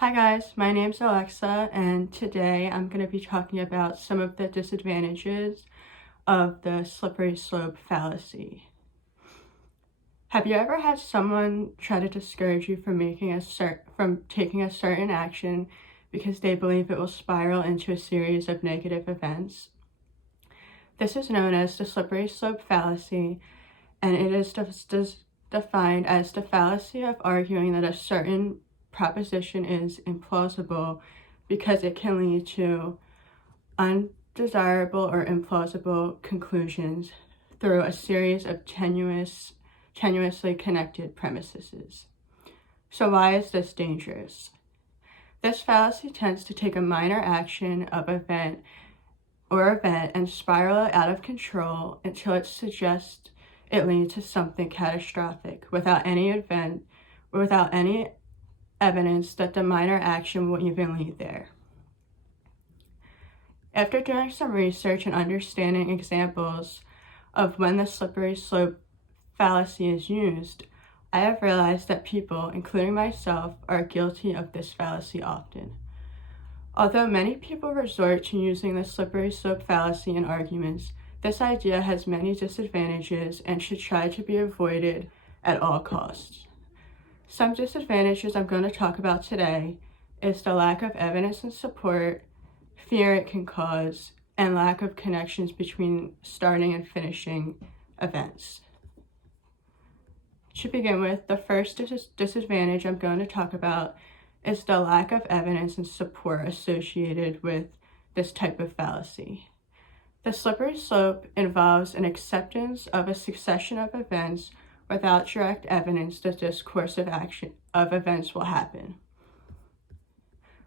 Hi guys, my name's Alexa, and today I'm going to be talking about some of the disadvantages of the slippery slope fallacy. Have you ever had someone try to discourage you from taking a certain action because they believe it will spiral into a series of negative events? This is known as the slippery slope fallacy, and it is defined as the fallacy of arguing that a certain proposition is implausible because it can lead to undesirable or implausible conclusions through a series of tenuously connected premises. So why is this dangerous? This fallacy tends to take a minor action of event and spiral it out of control until it suggests it leads to something catastrophic without any evidence that the minor action will even lead there. After doing some research and understanding examples of when the slippery slope fallacy is used, I have realized that people, including myself, are guilty of this fallacy often. Although many people resort to using the slippery slope fallacy in arguments, this idea has many disadvantages and should try to be avoided at all costs. Some disadvantages I'm going to talk about today is the lack of evidence and support, fear it can cause, and lack of connections between starting and finishing events. To begin with, the first disadvantage I'm going to talk about is the lack of evidence and support associated with this type of fallacy. The slippery slope involves an acceptance of a succession of events without direct evidence that this course of events will happen.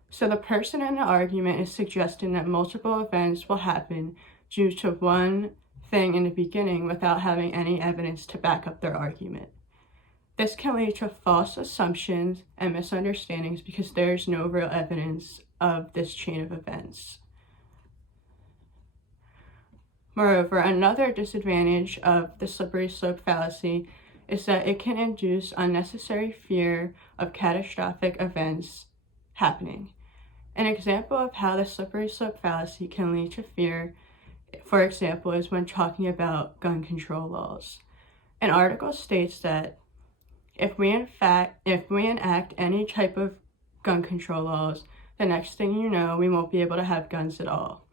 So the person in the argument is suggesting that multiple events will happen due to one thing in the beginning without having any evidence to back up their argument. This can lead to false assumptions and misunderstandings because there is no real evidence of this chain of events. Moreover, another disadvantage of the slippery slope fallacy is that it can induce unnecessary fear of catastrophic events happening. An example of how the slippery slope fallacy can lead to fear, for example, is when talking about gun control laws. An article states that if we enact any type of gun control laws, the next thing you know, we won't be able to have guns at all.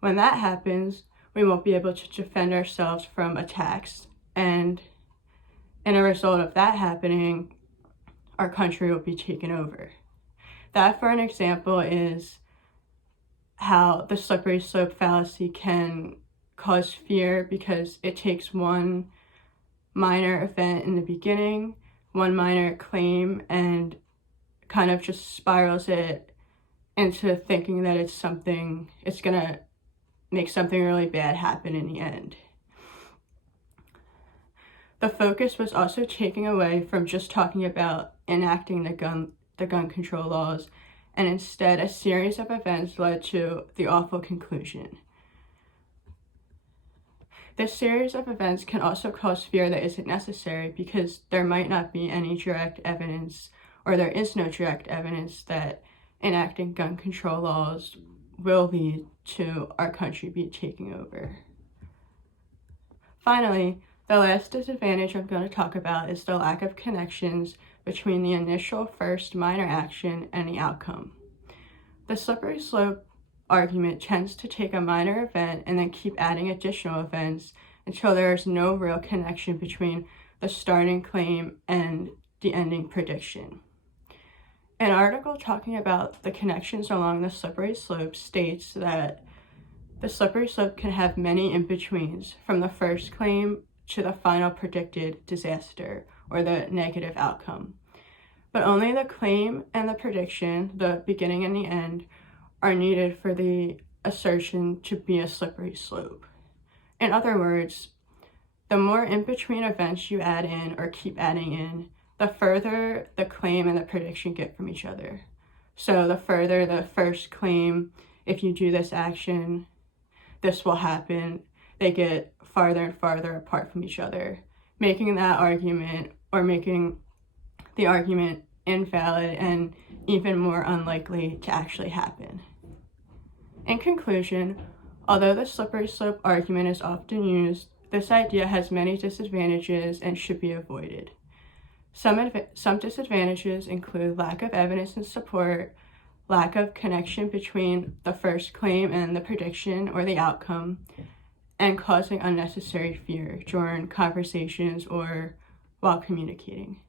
When that happens, we won't be able to defend ourselves from attacks, and a result of that happening, our country will be taken over. That, for an example, is how the slippery slope fallacy can cause fear because it takes one minor event in the beginning, one minor claim, and kind of just spirals it into thinking that it's gonna make something really bad happen in the end. The focus was also taken away from just talking about enacting the gun control laws, and instead a series of events led to the awful conclusion. This series of events can also cause fear that isn't necessary because there might not be any direct evidence, or there is no direct evidence that enacting gun control laws will lead to our country be taken over. Finally, the last disadvantage I'm going to talk about is the lack of connections between the initial first minor action and the outcome. The slippery slope argument tends to take a minor event and then keep adding additional events until there is no real connection between the starting claim and the ending prediction. An article talking about the connections along the slippery slope states that the slippery slope can have many in-betweens from the first claim to the final predicted disaster or the negative outcome. But only the claim and the prediction, the beginning and the end, are needed for the assertion to be a slippery slope. In other words, the more in-between events you add in or keep adding in, the further the claim and the prediction get from each other. So the further the first claim, if you do this action, this will happen, they get farther and farther apart from each other, making that argument or making the argument invalid and even more unlikely to actually happen. In conclusion, although the slippery slope argument is often used, this idea has many disadvantages and should be avoided. Some disadvantages include lack of evidence and support, lack of connection between the first claim and the prediction or the outcome, and causing unnecessary fear during conversations or while communicating.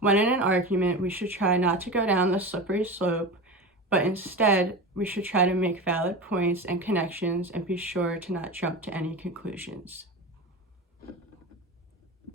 When in an argument, we should try not to go down the slippery slope, but instead, we should try to make valid points and connections and be sure to not jump to any conclusions.